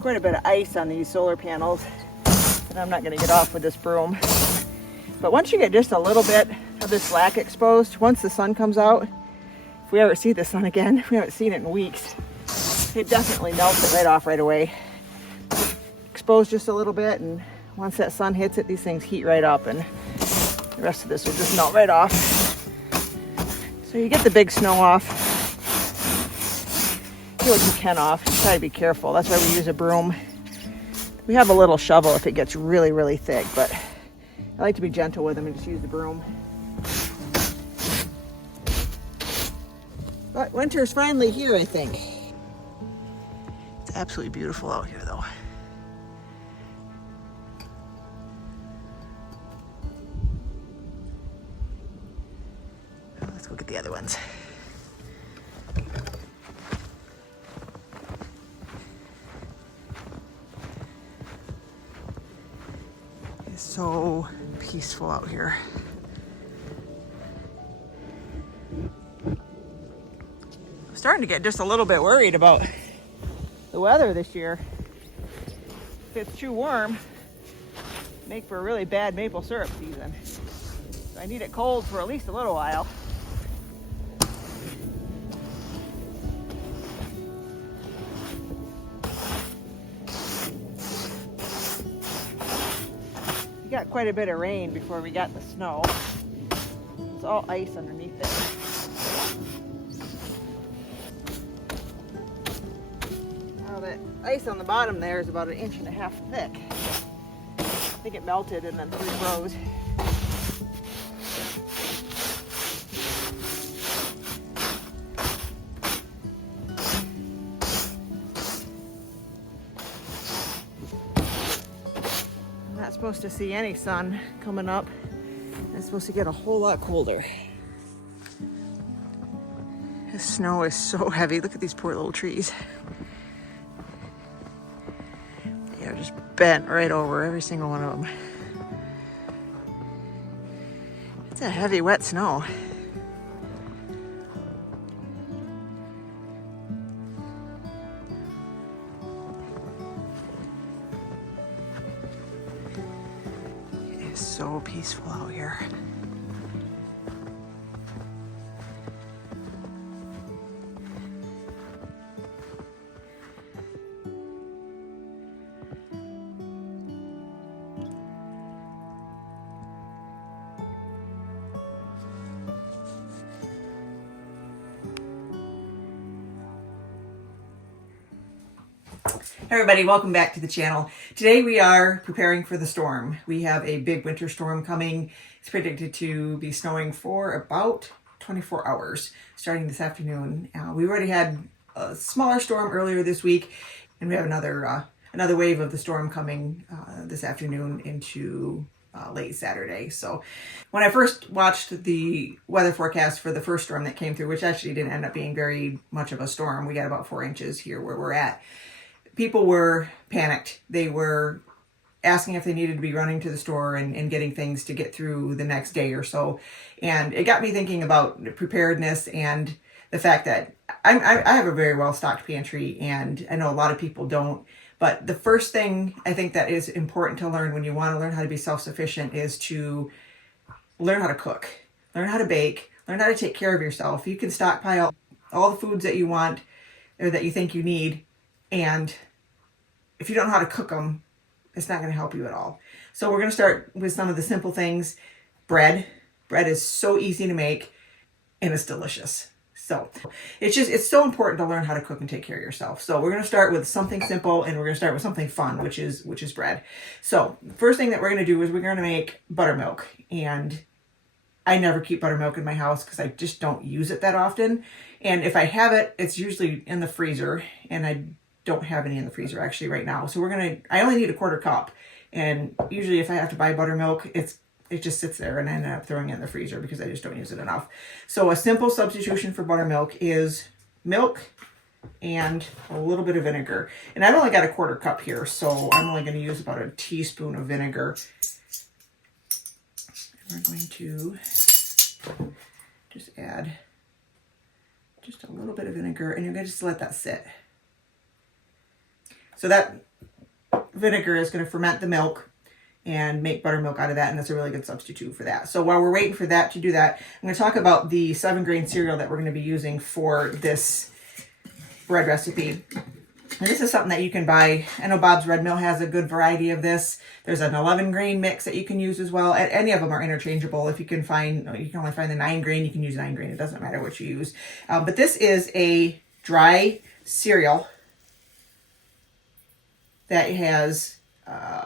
quite a bit of ice on these solar panels, and I'm not going to get off with this broom. But once you get just a little bit of this slack exposed, once the sun comes out, if we ever see the sun again, we haven't seen it in weeks, it definitely melts it right off right away. Expose just a little bit, and once that sun hits it, these things heat right up, and the rest of this will just melt right off. So you get the big snow off. Get what you can off. Try to be careful. That's why we use a broom. We have a little shovel if it gets really, really thick, but I like to be gentle with them and just use the broom. But winter's finally here, I think. It's absolutely beautiful out here, though. Let's go get the other ones. It's so peaceful out here. I'm starting to get just a little bit worried about the weather this year. If it's too warm, make for a really bad maple syrup season. So I need it cold for at least a little while. We got quite a bit of rain before we got the snow. It's all ice underneath it. The ice on the bottom there is about 1.5 inches thick. I think it melted and then froze. I'm not supposed to see any sun coming up. It's supposed to get a whole lot colder. The snow is so heavy. Look at these poor little trees. Just bent right over, every single one of them. It's a heavy, wet snow. It is so peaceful out here. Hey everybody, welcome back to the channel. Today we are preparing for the storm. We have a big winter storm coming. It's predicted to be snowing for about 24 hours starting this afternoon. We already had a smaller storm earlier this week, and we have another wave of the storm coming this afternoon into late Saturday. So when I first watched the weather forecast for the first storm that came through, which actually didn't end up being very much of a storm, we got about 4 inches here where we're at. People were panicked. They were asking if they needed to be running to the store and getting things to get through the next day or so. And it got me thinking about preparedness and the fact that I have a very well-stocked pantry, and I know a lot of people don't. But the first thing I think that is important to learn when you want to learn how to be self-sufficient is to learn how to cook, learn how to bake, learn how to take care of yourself. You can stockpile all the foods that you want or that you think you need, and if you don't know how to cook them, it's not going to help you at all. So we're going to start with some of the simple things. Bread. Bread is so easy to make, and it's delicious. So it's so important to learn how to cook and take care of yourself. So we're going to start with something simple, and we're going to start with something fun, which is bread. So the first thing that we're going to do is we're going to make buttermilk. And I never keep buttermilk in my house because I just don't use it that often. And if I have it, it's usually in the freezer, and I don't have any in the freezer actually right now. So I only need a 1/4 cup. And usually if I have to buy buttermilk, it just sits there, and I end up throwing it in the freezer because I just don't use it enough. So a simple substitution for buttermilk is milk and a little bit of vinegar. And I've only got a 1/4 cup here, so I'm only going to use about a teaspoon of vinegar. And we're going to just add just a little bit of vinegar, and you're going to just let that sit. So that vinegar is going to ferment the milk and make buttermilk out of that, and that's a really good substitute for that. So while we're waiting for that to do that, I'm going to talk about the 7-grain cereal that we're going to be using for this bread recipe. And this is something that you can buy. I know Bob's Red Mill has a good variety of this. There's an 11-grain mix that you can use as well. Any of them are interchangeable. If you can find, you can only find the 9-grain, you can use 9-grain. It doesn't matter what you use. But this is a dry cereal that has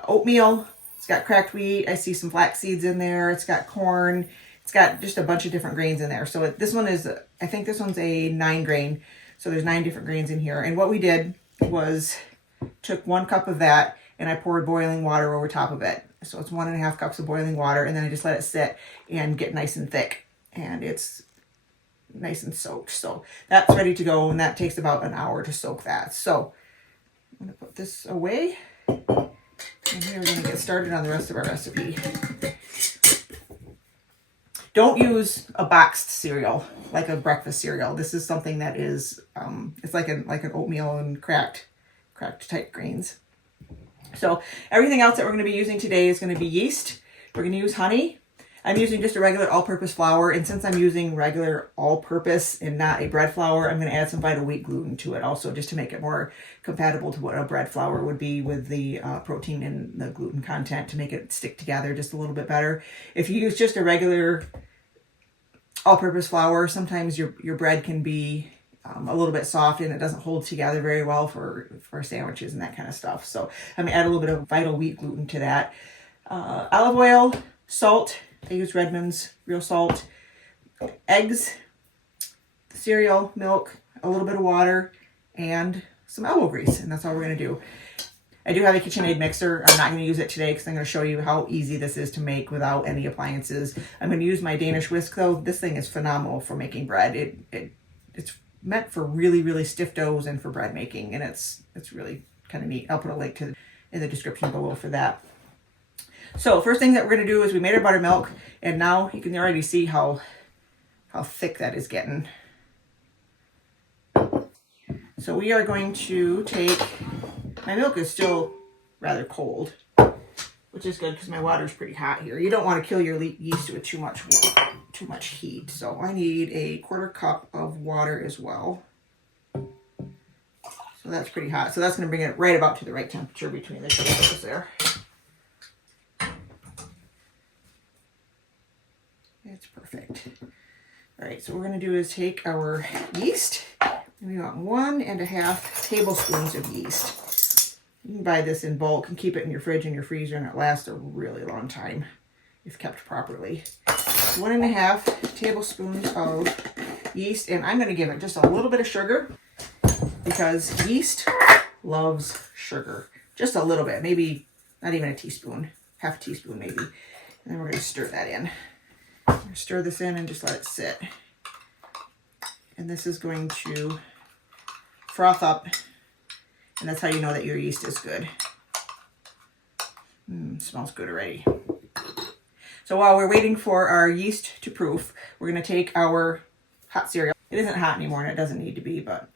oatmeal. It's got cracked wheat. I see some flax seeds in there. It's got corn. It's got just a bunch of different grains in there. So this one is, I think this one's a 9-grain. So there's 9 different grains in here. And what we did was took 1 cup of that and I poured boiling water over top of it. So it's 1.5 cups of boiling water, and then I just let it sit and get nice and thick, and it's nice and soaked. So that's ready to go, and that takes about an hour to soak that. So I'm going to put this away, and we're going to get started on the rest of our recipe. Don't use a boxed cereal, like a breakfast cereal. This is something that is, it's like an oatmeal and cracked type grains. So everything else that we're going to be using today is going to be yeast. We're going to use honey. I'm using just a regular all-purpose flour, and since I'm using regular all-purpose and not a bread flour, I'm going to add some vital wheat gluten to it also, just to make it more compatible to what a bread flour would be with the protein and the gluten content, to make it stick together just a little bit better. If you use just a regular all-purpose flour, sometimes your bread can be a little bit soft and it doesn't hold together very well for sandwiches and that kind of stuff. So I'm going to add a little bit of vital wheat gluten to that. Olive oil, salt. I use Redmond's real salt. Eggs, cereal, milk, a little bit of water, and some elbow grease. And that's all we're going to do. I do have a KitchenAid mixer. I'm not going to use it today because I'm going to show you how easy this is to make without any appliances. I'm going to use my Danish Whisk though. This thing is phenomenal for making bread. It's meant for really, really stiff doughs and for bread making, and it's really kind of neat. I'll put a link to in the description below for that. So first thing that we're going to do is we made our buttermilk, and now you can already see how thick that is getting. So we are going to take, my milk is still rather cold, which is good because my water is pretty hot here. You don't want to kill your yeast with too much heat. So I need a 1/4 cup of water as well. So that's pretty hot. So that's going to bring it right about to the right temperature between the two of those there. It's perfect. All right, so what we're going to do is take our yeast, and we want 1.5 tablespoons of yeast. You can buy this in bulk and keep it in your fridge and your freezer, and it lasts a really long time if kept properly. 1.5 tablespoons of yeast, and I'm going to give it just a little bit of sugar because yeast loves sugar. Just a little bit, maybe not even a teaspoon, half a teaspoon maybe. And then we're going to stir that in. Stir this in and just let it sit. And this is going to froth up, and that's how you know that your yeast is good. Smells good already. So while we're waiting for our yeast to proof, we're going to take our hot cereal. It isn't hot anymore, and it doesn't need to be, but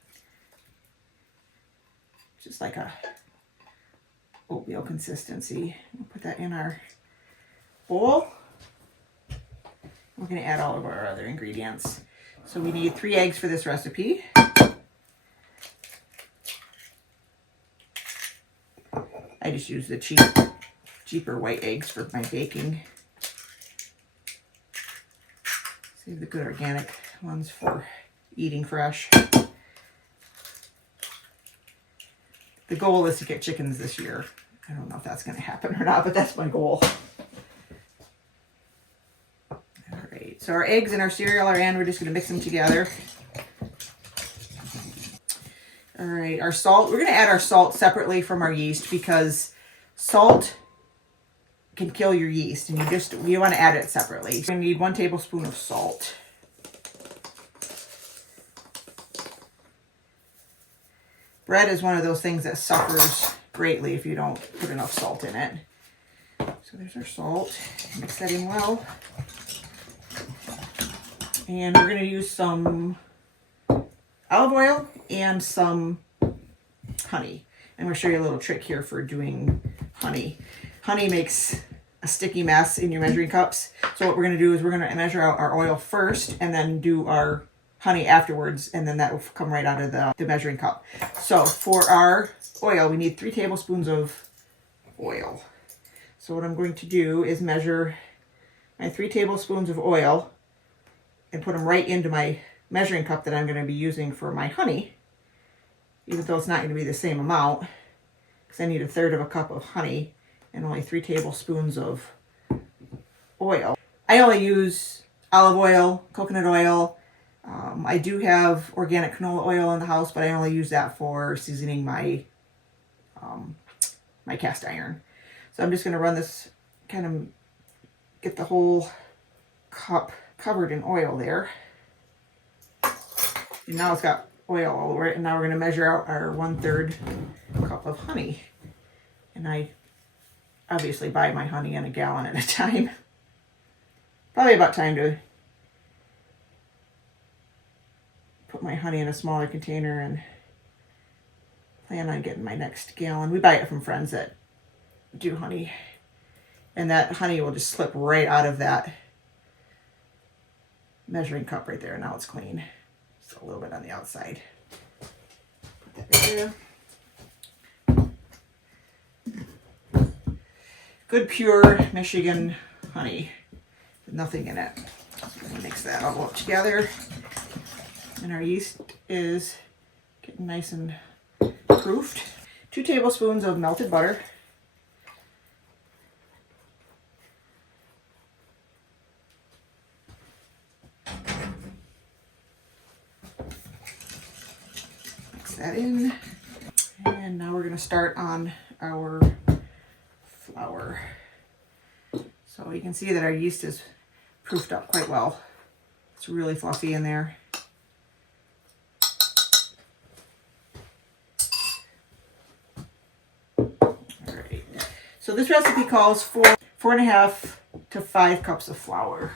just like a oatmeal consistency. We'll put that in our bowl. We're going to add all of our other ingredients. So we need 3 eggs for this recipe. I just use the cheaper white eggs for my baking. Save the good organic ones for eating fresh. The goal is to get chickens this year. I don't know if that's going to happen or not, but that's my goal. So our eggs and our cereal are in. We're just going to mix them together. All right, our salt. We're going to add our salt separately from our yeast because salt can kill your yeast, and you want to add it separately. So we need 1 tablespoon of salt. Bread is one of those things that suffers greatly if you don't put enough salt in it. So there's our salt. Mix that in well. And we're going to use some olive oil and some honey. I'm going to show you a little trick here for doing honey. Honey makes a sticky mess in your measuring cups. So what we're going to do is we're going to measure out our oil first and then do our honey afterwards, and then that will come right out of the measuring cup. So for our oil, we need 3 tablespoons of oil. So what I'm going to do is measure my 3 tablespoons of oil and put them right into my measuring cup that I'm going to be using for my honey, even though it's not going to be the same amount, because I need 1/3 cup of honey and only 3 tablespoons of oil. I only use olive oil, coconut oil. I do have organic canola oil in the house, but I only use that for seasoning my my cast iron. So I'm just going to run this, kind of get the whole cup covered in oil there. And now it's got oil all over it. And now we're going to measure out our 1/3 cup of honey. And I obviously buy my honey in a gallon at a time. Probably about time to put my honey in a smaller container and plan on getting my next gallon. We buy it from friends that do honey, and that honey will just slip right out of that measuring cup right there. Now it's clean. Just a little bit on the outside. Put that right there. Good pure Michigan honey with nothing in it. I'm gonna mix that all up together. And our yeast is getting nice and proofed. 2 tablespoons of melted butter. Mix that in. And now we're going to start on our flour. So you can see that our yeast is proofed up quite well. It's really fluffy in there. So this recipe calls for 4.5 to 5 cups of flour.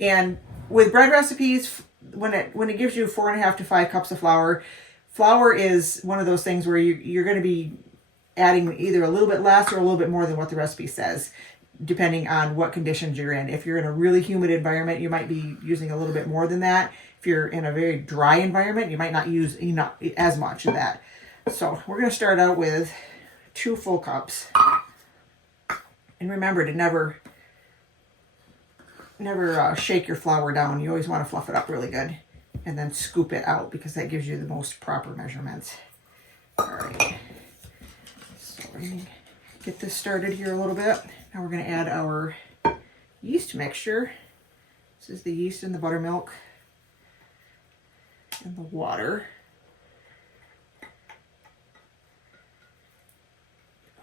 And with bread recipes, when it gives you 4.5 to 5 cups of flour, flour is one of those things where you're going to be adding either a little bit less or a little bit more than what the recipe says, depending on what conditions you're in. If you're in a really humid environment, you might be using a little bit more than that. If you're in a very dry environment, you might not use enough, as much of that. So we're going to start out with 2 full cups. And remember to never shake your flour down. You always want to fluff it up really good. And then scoop it out, because that gives you the most proper measurements. All right. So we're going to get this started here a little bit. Now we're going to add our yeast mixture. This is the yeast and the buttermilk and the water.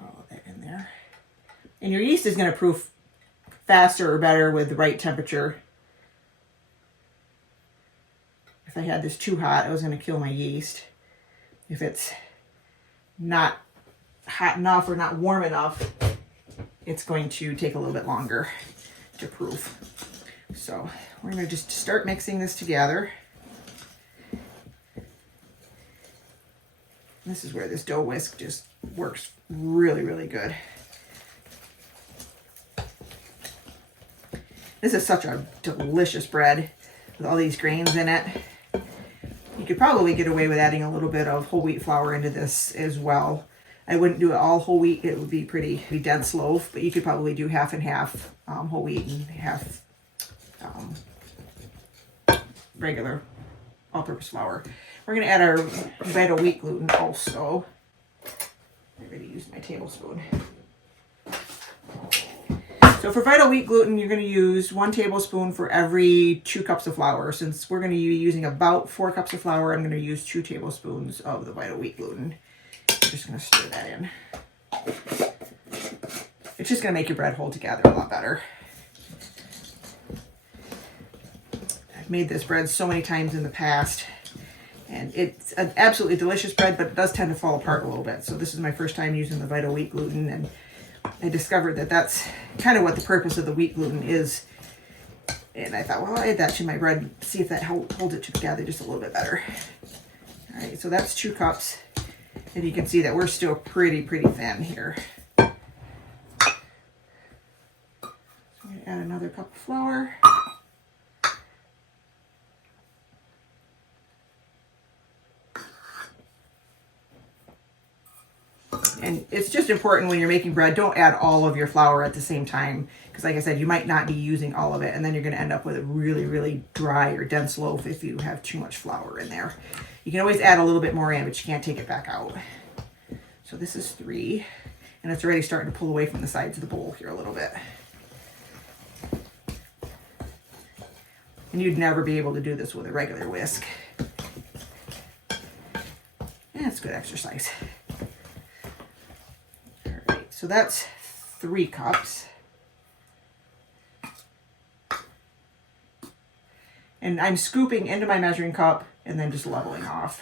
All of that in there. And your yeast is going to proof faster or better with the right temperature. If I had this too hot, I was going to kill my yeast. If it's not hot enough or not warm enough, it's going to take a little bit longer to proof. So we're going to just start mixing this together. This is where this dough whisk just works really, really good. This is such a delicious bread with all these grains in it. You could probably get away with adding a little bit of whole wheat flour into this as well. I wouldn't do it all whole wheat. It would be pretty dense loaf, but you could probably do half and half whole wheat and half regular all-purpose flour. We're going to add our vital wheat gluten also. I'm going to use my tablespoon. So for vital wheat gluten, you're going to use 1 tablespoon for every 2 cups of flour. Since we're going to be using about 4 cups of flour, I'm going to use 2 tablespoons of the vital wheat gluten. I'm just going to stir that in. It's just going to make your bread hold together a lot better. I've made this bread so many times in the past, and it's an absolutely delicious bread, but it does tend to fall apart a little bit. So this is my first time using the vital wheat gluten, and I discovered that that's kind of what the purpose of the wheat gluten is. And I thought, well, I'll add that to my bread, see if that holds it together just a little bit better. All right, so that's 2 cups. And you can see that we're still pretty thin here. So I'm going to add another cup of flour. And it's just important when you're making bread, don't add all of your flour at the same time. Because like I said, you might not be using all of it, and then you're going to end up with a really dry or dense loaf if you have too much flour in there. You can always add a little bit more in, but you can't take it back out. So this is 3, and it's already starting to pull away from the sides of the bowl here a little bit. And you'd never be able to do this with a regular whisk. And it's good exercise. All right, so that's 3 cups. And I'm scooping into my measuring cup and then just leveling off.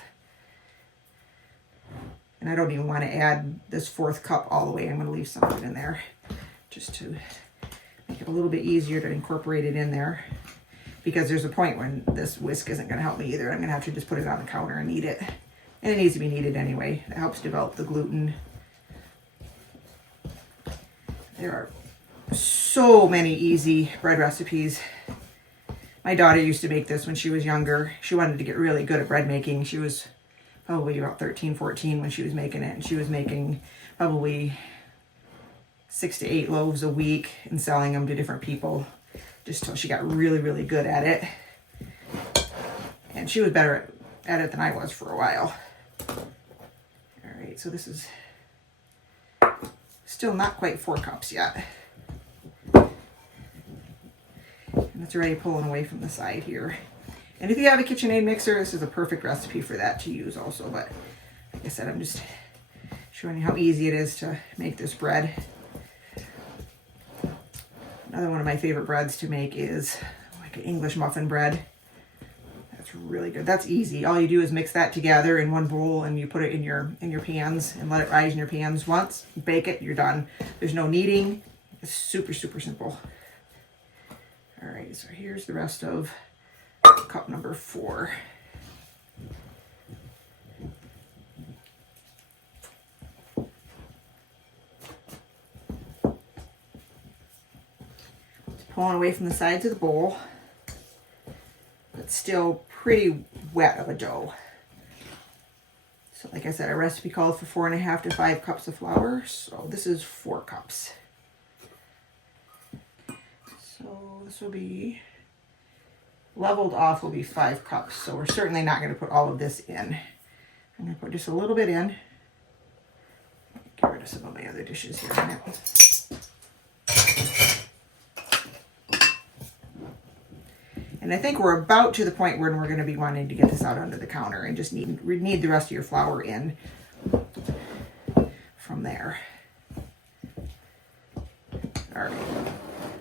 And I don't even want to add this 4th cup all the way. I'm going to leave some of it in there just to make it a little bit easier to incorporate it in there. Because there's a point when this whisk isn't going to help me either. I'm going to have to just put it on the counter and knead it. And it needs to be kneaded anyway. It helps develop the gluten. There are so many easy bread recipes. My daughter used to make this when she was younger. She wanted to get really good at bread making. She was probably about 13, 14 when she was making it. And she was making probably 6 to 8 loaves a week and selling them to different people just till she got really good at it. And she was better at it than I was for a while. All right, so this is still not quite 4 cups yet. And it's already pulling away from the side here. And if you have a KitchenAid mixer, this is a perfect recipe for that to use also. But like I said, I'm just showing you how easy it is to make this bread. Another one of my favorite breads to make is like an English muffin bread. That's really good. That's easy. All you do is mix that together in one bowl and you put it in your pans and let it rise in your pans once. Bake it, you're done. There's no kneading. It's super simple. All right, so here's the rest of cup number 4. It's pulling away from the sides of the bowl, but still pretty wet of a dough. So like I said, our recipe called for 4.5 to 5 cups of flour, so this is 4 cups. So this will be leveled off, will be 5 cups. So we're certainly not going to put all of this in. I'm going to put just a little bit in. Get rid of some of my other dishes here in a minute. And I think we're about to the point where we're going to be wanting to get this out onto the counter and just need the rest of your flour in from there. All right.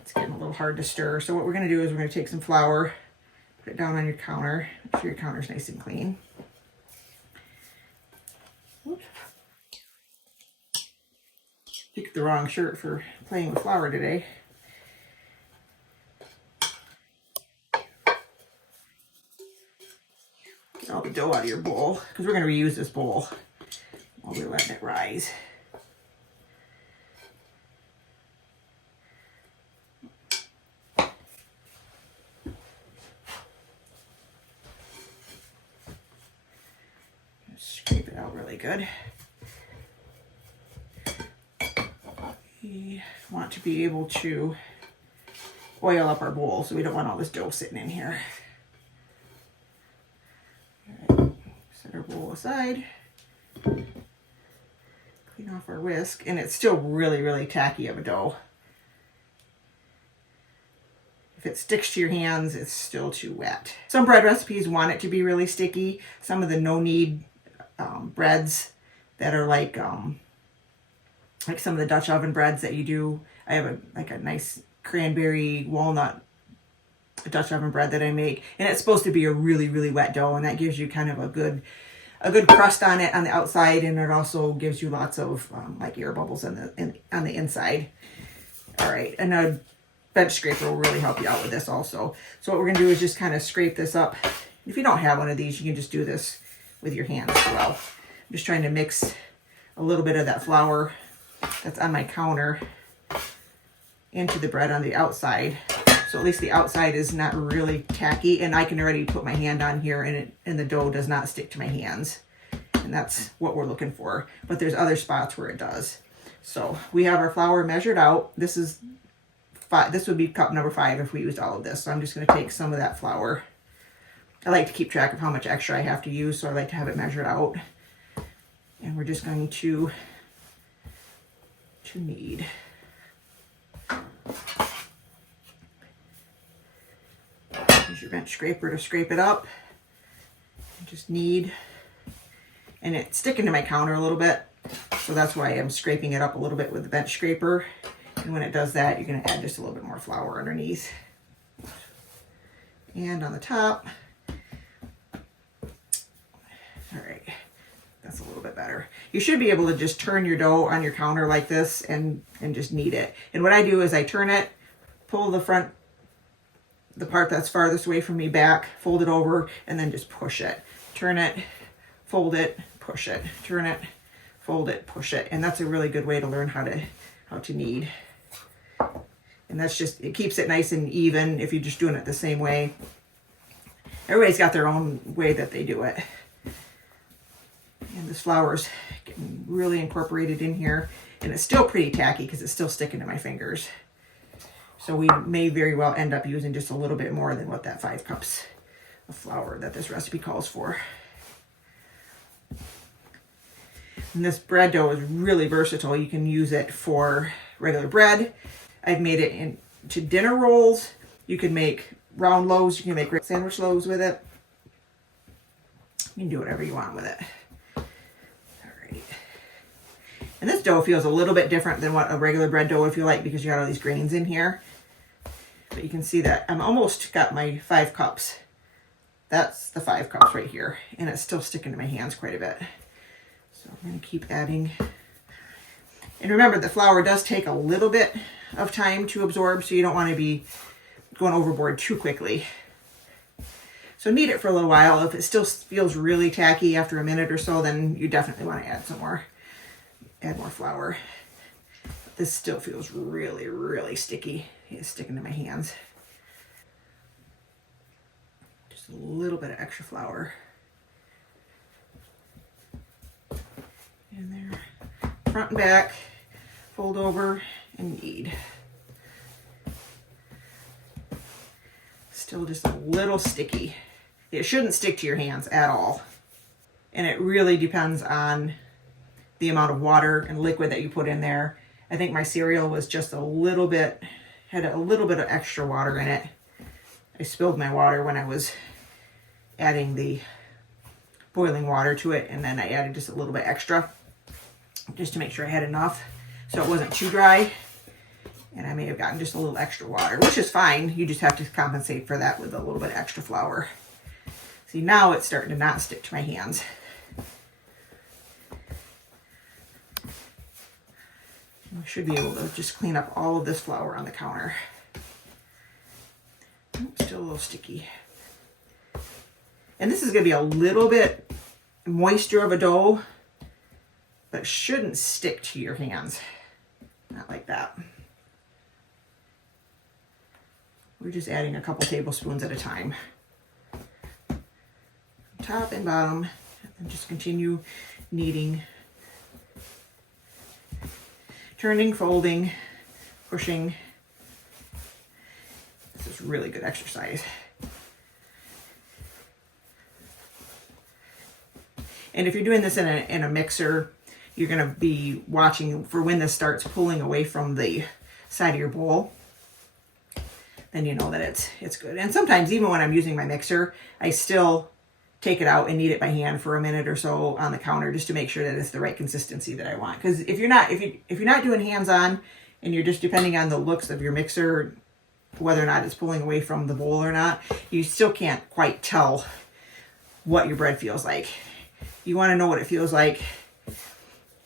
It's getting a little hard to stir. So what we're going to do is we're going to take some flour, put it down on your counter. Make sure your counter's nice and clean. Oops. Picked the wrong shirt for playing with flour today. Get all the dough out of your bowl because we're going to reuse this bowl while we're letting it rise. Scrape it out really good. We want to be able to oil up our bowl, so we don't want all this dough sitting in here. All right, set our bowl aside. Clean off our whisk, and it's still really tacky of a dough. If it sticks to your hands, it's still too wet. Some bread recipes want it to be really sticky. Some of the no-knead breads that are like some of the Dutch oven breads that you do. I have a nice cranberry walnut Dutch oven bread that I make, and it's supposed to be a really wet dough, and that gives you kind of a good crust on it on the outside, and it also gives you lots of like air bubbles on the inside. All right, and a bench scraper will really help you out with this also. So what we're gonna do is just kind of scrape this up. If you don't have one of these, you can just do this with your hands as well. I'm just trying to mix a little bit of that flour that's on my counter into the bread on the outside. So at least the outside is not really tacky, and I can already put my hand on here and the dough does not stick to my hands. And that's what we're looking for. But there's other spots where it does. So we have our flour measured out. This would be cup number 5 if we used all of this. So I'm just going to take some of that flour. I like to keep track of how much extra I have to use, so I like to have it measured out. And we're just going to knead. Use your bench scraper to scrape it up. And just knead. And it's sticking to my counter a little bit, so that's why I'm scraping it up a little bit with the bench scraper. And when it does that, you're going to add just a little bit more flour underneath. And on the top. All right, that's a little bit better. You should be able to just turn your dough on your counter like this and just knead it. And what I do is I turn it, pull the part that's farthest away from me back, fold it over, and then just push it. Turn it, fold it, push it. Turn it, fold it, push it. And that's a really good way to learn how to knead. And that's just, it keeps it nice and even if you're just doing it the same way. Everybody's got their own way that they do it. And this flour's getting really incorporated in here. And it's still pretty tacky because it's still sticking to my fingers. So we may very well end up using just a little bit more than what that 5 cups of flour that this recipe calls for. And this bread dough is really versatile. You can use it for regular bread. I've made it into dinner rolls. You can make round loaves. You can make sandwich loaves with it. You can do whatever you want with it. All right. And this dough feels a little bit different than what a regular bread dough would feel like because you got all these grains in here. But you can see that I'm almost got my 5 cups. That's the 5 cups right here. And it's still sticking to my hands quite a bit. So I'm going to keep adding. And remember, the flour does take a little bit of time to absorb, so you don't want to be going overboard too quickly. So knead it for a little while. If it still feels really tacky after a minute or so, then you definitely want to add more flour. This still feels really, really sticky. It's sticking to my hands. Just a little bit of extra flour. In there, front and back, fold over and knead. Still just a little sticky. It shouldn't stick to your hands at all. And it really depends on the amount of water and liquid that you put in there. I think my cereal was just a little bit, had a little bit of extra water in it. I spilled my water when I was adding the boiling water to it, and then I added just a little bit extra just to make sure I had enough so it wasn't too dry. And I may have gotten just a little extra water, which is fine. You just have to compensate for that with a little bit of extra flour. See, now it's starting to not stick to my hands. I should be able to just clean up all of this flour on the counter. Still a little sticky. And this is going to be a little bit moisture of a dough, but it shouldn't stick to your hands. Not like that. We're just adding a couple tablespoons at a time. Top and bottom, and just continue kneading. Turning, folding, pushing. This is really good exercise. And if you're doing this in a mixer, you're going to be watching for when this starts pulling away from the side of your bowl. Then you know that it's good. And sometimes even when I'm using my mixer, I still take it out and knead it by hand for a minute or so on the counter just to make sure that it's the right consistency that I want. Because if you're not doing hands-on and you're just depending on the looks of your mixer, whether or not it's pulling away from the bowl or not, you still can't quite tell what your bread feels like. You want to know what it feels like,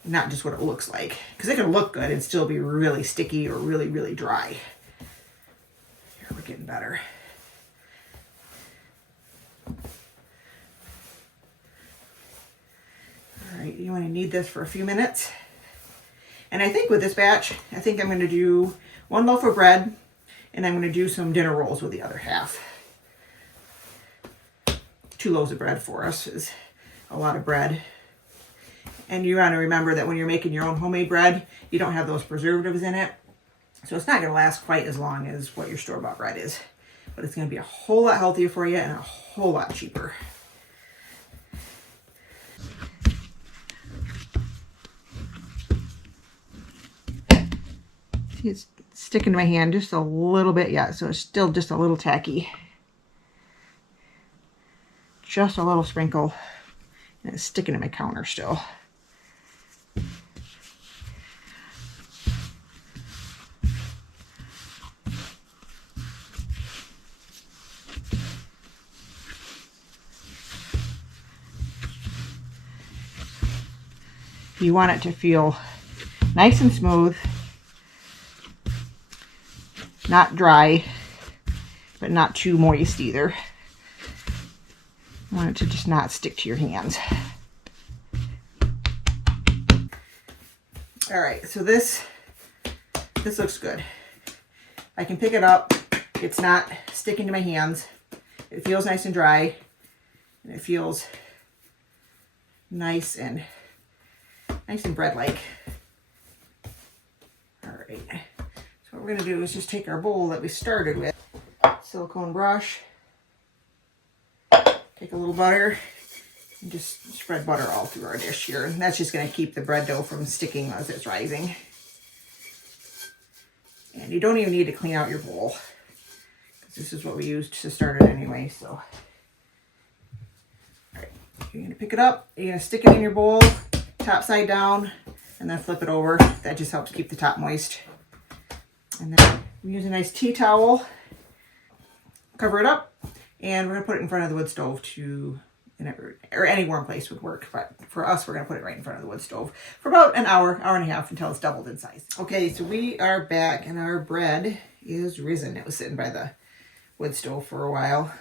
not just what it looks like. Because it can look good and still be really sticky or really, really dry. Here, we're getting better. All right, you want to knead this for a few minutes. And I think with this batch, I think I'm going to do 1 loaf of bread, and I'm going to do some dinner rolls with the other half. 2 loaves of bread for us is a lot of bread. And you want to remember that when you're making your own homemade bread, you don't have those preservatives in it. So it's not going to last quite as long as what your store-bought bread is. But it's going to be a whole lot healthier for you and a whole lot cheaper. See, it's sticking to my hand just a little bit yet, so it's still just a little tacky. Just a little sprinkle, and it's sticking to my counter still. You want it to feel nice and smooth, not dry, but not too moist either. You want it to just not stick to your hands. All right, so this looks good. I can pick it up. It's not sticking to my hands. It feels nice and dry, and it feels nice and bread-like. All right, so what we're gonna do is just take our bowl that we started with, silicone brush, take a little butter, and just spread butter all through our dish here. And that's just gonna keep the bread dough from sticking as it's rising. And you don't even need to clean out your bowl, because this is what we used to start it anyway, so. All right, you're gonna pick it up, you're gonna stick it in your bowl, top side down, and then flip it over. That just helps keep the top moist. And then we use a nice tea towel, cover it up, and we're gonna put it in front of the wood stove or any warm place would work, but for us, we're gonna put it right in front of the wood stove for about an hour, hour and a half, until it's doubled in size. Okay, so we are back, and our bread is risen. It was sitting by the wood stove for a while.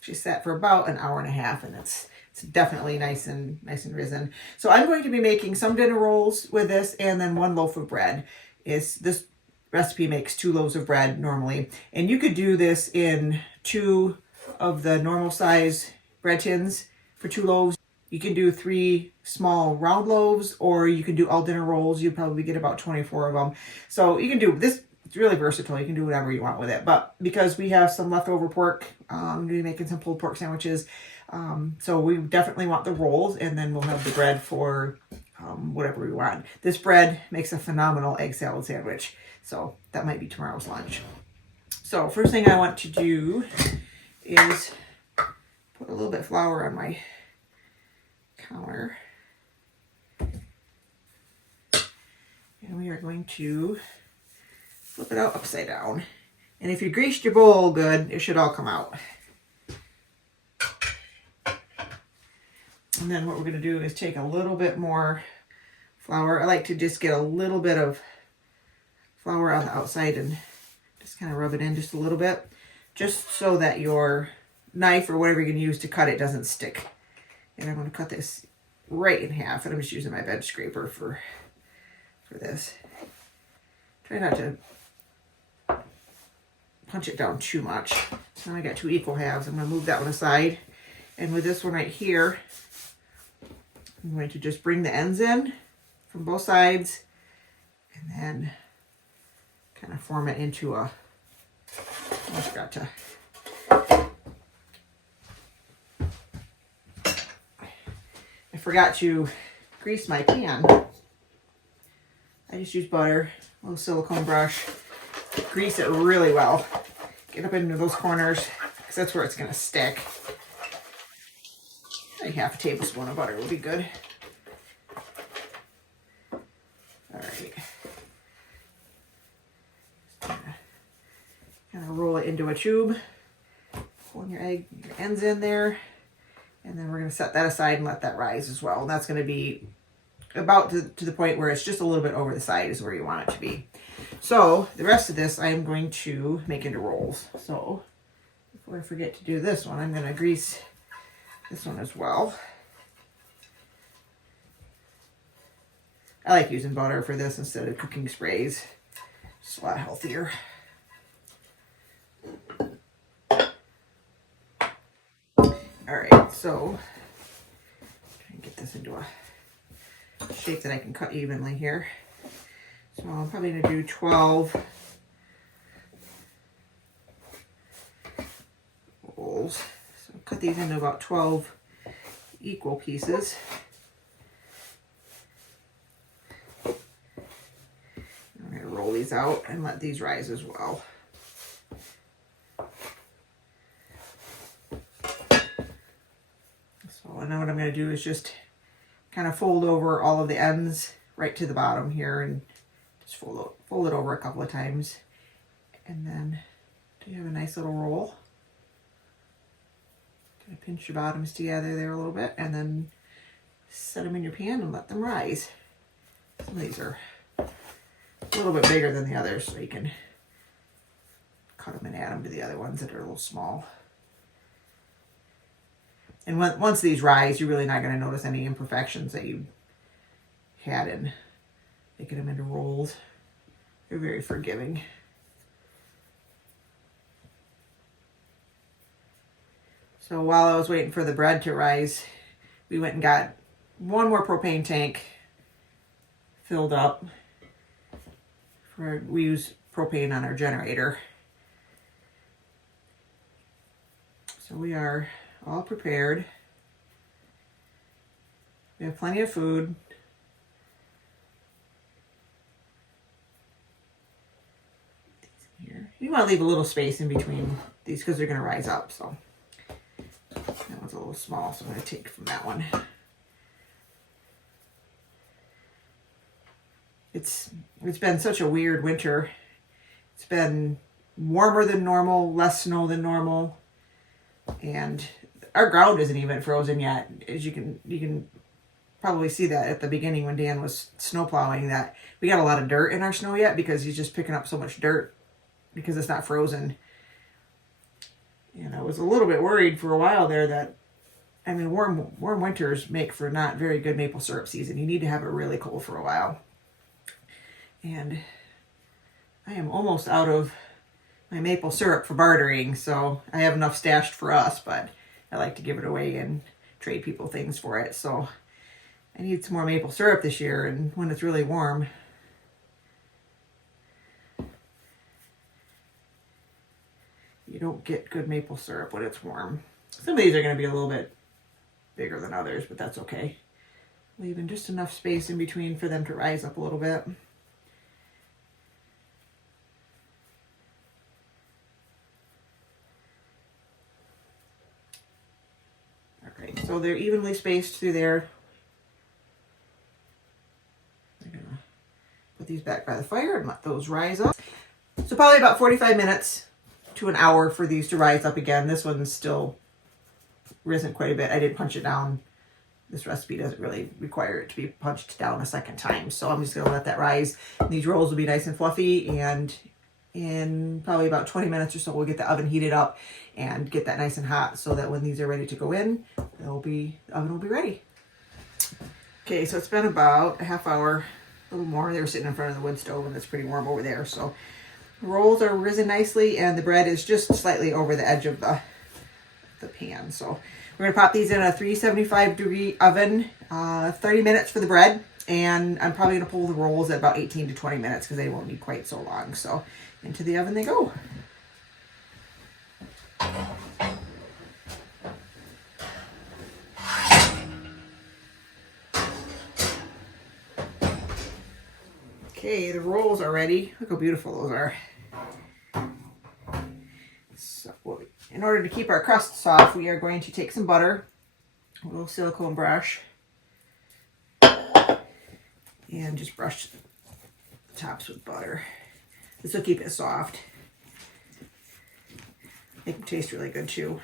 She sat for about an hour and a half, and it's definitely nice and risen. So I'm going to be making some dinner rolls with this, and then 1 loaf of bread. This recipe makes 2 loaves of bread normally, and you could do this in 2 of the normal size bread tins for 2 loaves. You can do 3 small round loaves, or you can do all dinner rolls. You probably get about 24 of them. So you can do this. It's really versatile. You can do whatever you want with it. But because we have some leftover pork, I'm going to be making some pulled pork sandwiches. So we definitely want the rolls, and then we'll have the bread for whatever we want. This bread makes a phenomenal egg salad sandwich. So that might be tomorrow's lunch. So first thing I want to do is put a little bit of flour on my counter. And we are going to flip it out upside down. And if you greased your bowl good, it should all come out. And then what we're going to do is take a little bit more flour. I like to just get a little bit of flour on the outside and just kind of rub it in just a little bit, just so that your knife or whatever you're going to use to cut it doesn't stick. And I'm going to cut this right in half, and I'm just using my bench scraper for this. Try not to punch it down too much. Now I got 2 equal halves. I'm going to move that one aside. And with this one right here, I'm going to just bring the ends in from both sides, and then kind of form it into a, I forgot to, I forgot to grease my pan. I just use butter, a little silicone brush, grease it really well. Get up into those corners, because that's where it's going to stick. Like half a tablespoon of butter would be good. All right. Kind of roll it into a tube. Pulling your ends in there. And then we're going to set that aside and let that rise as well. And that's going to be about to the point where it's just a little bit over the side is where you want it to be. So the rest of this I'm going to make into rolls. So before I forget to do this one, I'm going to grease this one as well. I like using butter for this instead of cooking sprays. It's a lot healthier. Alright, so try and get this into a shape that I can cut evenly here. So I'm probably going to do 12 rolls. So cut these into about 12 equal pieces. I'm going to roll these out and let these rise as well. So now what I'm going to do is just kind of fold over all of the ends right to the bottom here and just fold it over a couple of times. And then do you have a nice little roll? Kind of pinch your bottoms together there a little bit and then set them in your pan and let them rise. Some of these are a little bit bigger than the others, so you can cut them and add them to the other ones that are a little small. And once these rise, you're really not going to notice any imperfections that you had in making them into rolls. They're very forgiving. So while I was waiting for the bread to rise, we went and got one more propane tank filled up. We use propane on our generator. So we are all prepared. We have plenty of food. Here. You want to leave a little space in between these because they're going to rise up. So that one's a little small, so I'm going to take from that one. It's been such a weird winter. It's been warmer than normal, less snow than normal, and our ground isn't even frozen yet. As you can probably see that at the beginning when Dan was snow plowing, that we got a lot of dirt in our snow yet because he's just picking up so much dirt because it's not frozen. And I was a little bit worried for a while there that, I mean, warm winters make for not very good maple syrup season. You need to have it really cold for a while. And I am almost out of my maple syrup for bartering, so I have enough stashed for us, but I like to give it away and trade people things for it. So I need some more maple syrup this year, and when it's really warm. You don't get good maple syrup when it's warm. Some of these are going to be a little bit bigger than others, but that's okay. Leaving just enough space in between for them to rise up a little bit. Alright, so they're evenly spaced through there. I'm going to put these back by the fire and let those rise up. So probably about 45 minutes to an hour for these to rise up again. This one's still risen quite a bit. I did punch it down. This recipe doesn't really require it to be punched down a second time. So I'm just going to let that rise. These rolls will be nice and fluffy, and in probably about 20 minutes or so, we'll get the oven heated up and get that nice and hot so that when these are ready to go in, the oven will be ready. Okay, so it's been about a half hour, a little more. They were sitting in front of the wood stove and it's pretty warm over there. So the rolls are risen nicely and the bread is just slightly over the edge of the pan. So we're going to pop these in a 375-degree oven, 30 minutes for the bread. And I'm probably going to pull the rolls at about 18 to 20 minutes because they won't be quite so long. So into the oven they go. Okay, the rolls are ready. Look how beautiful those are. So in order to keep our crust soft, we are going to take some butter, a little silicone brush, and just brush the tops with butter. This will keep it soft. Make them taste really good too.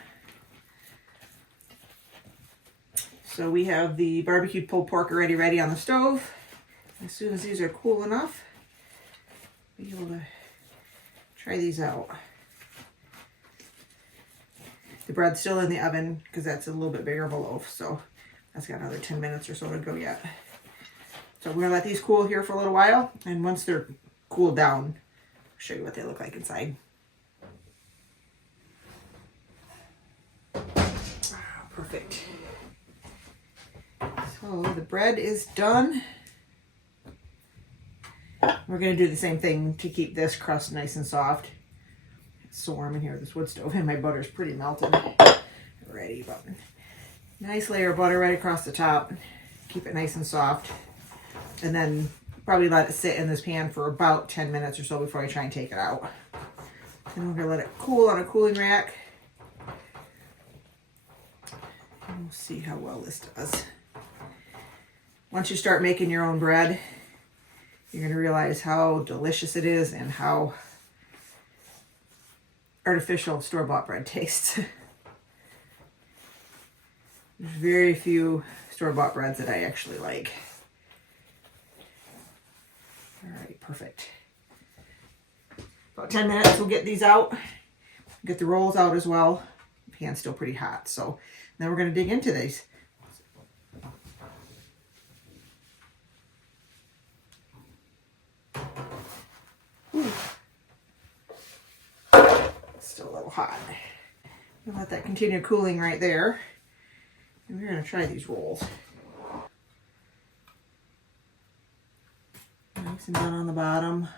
So we have the barbecued pulled pork already ready on the stove. As soon as these are cool enough, we'll be able to try these out. The bread's still in the oven because that's a little bit bigger of a loaf, so that's got another 10 minutes or so to go yet. So we're gonna let these cool here for a little while, and once they're cooled down, I'll show you what they look like inside. Perfect. So the bread is done. We're going to do the same thing to keep this crust nice and soft. It's so warm in here, this wood stove, and my butter's pretty melted already. But nice layer of butter right across the top. Keep it nice and soft. And then probably let it sit in this pan for about 10 minutes or so before I try and take it out. And we're going to let it cool on a cooling rack. And we'll see how well this does. Once you start making your own bread, you're going to realize how delicious it is and how artificial store-bought bread tastes. There's very few store-bought breads that I actually like. All right, perfect. About 10 minutes, we'll get these out. Get the rolls out as well. The pan's still pretty hot, so now we're going to dig into these. Still a little hot. We'll let that continue cooling right there. And we're going to try these rolls. Nice and done on the bottom.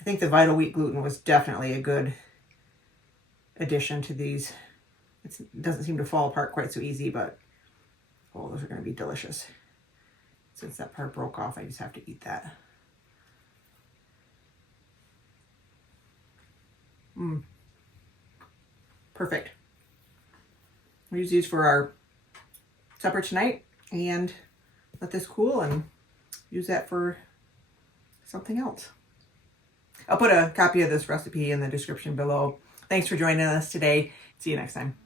I think the Vital Wheat gluten was definitely a good addition to these. It doesn't seem to fall apart quite so easy, but oh, those are going to be delicious. Since that part broke off, I just have to eat that. Perfect. We'll use these for our supper tonight and let this cool and use that for something else. I'll put a copy of this recipe in the description below. Thanks for joining us today. See you next time.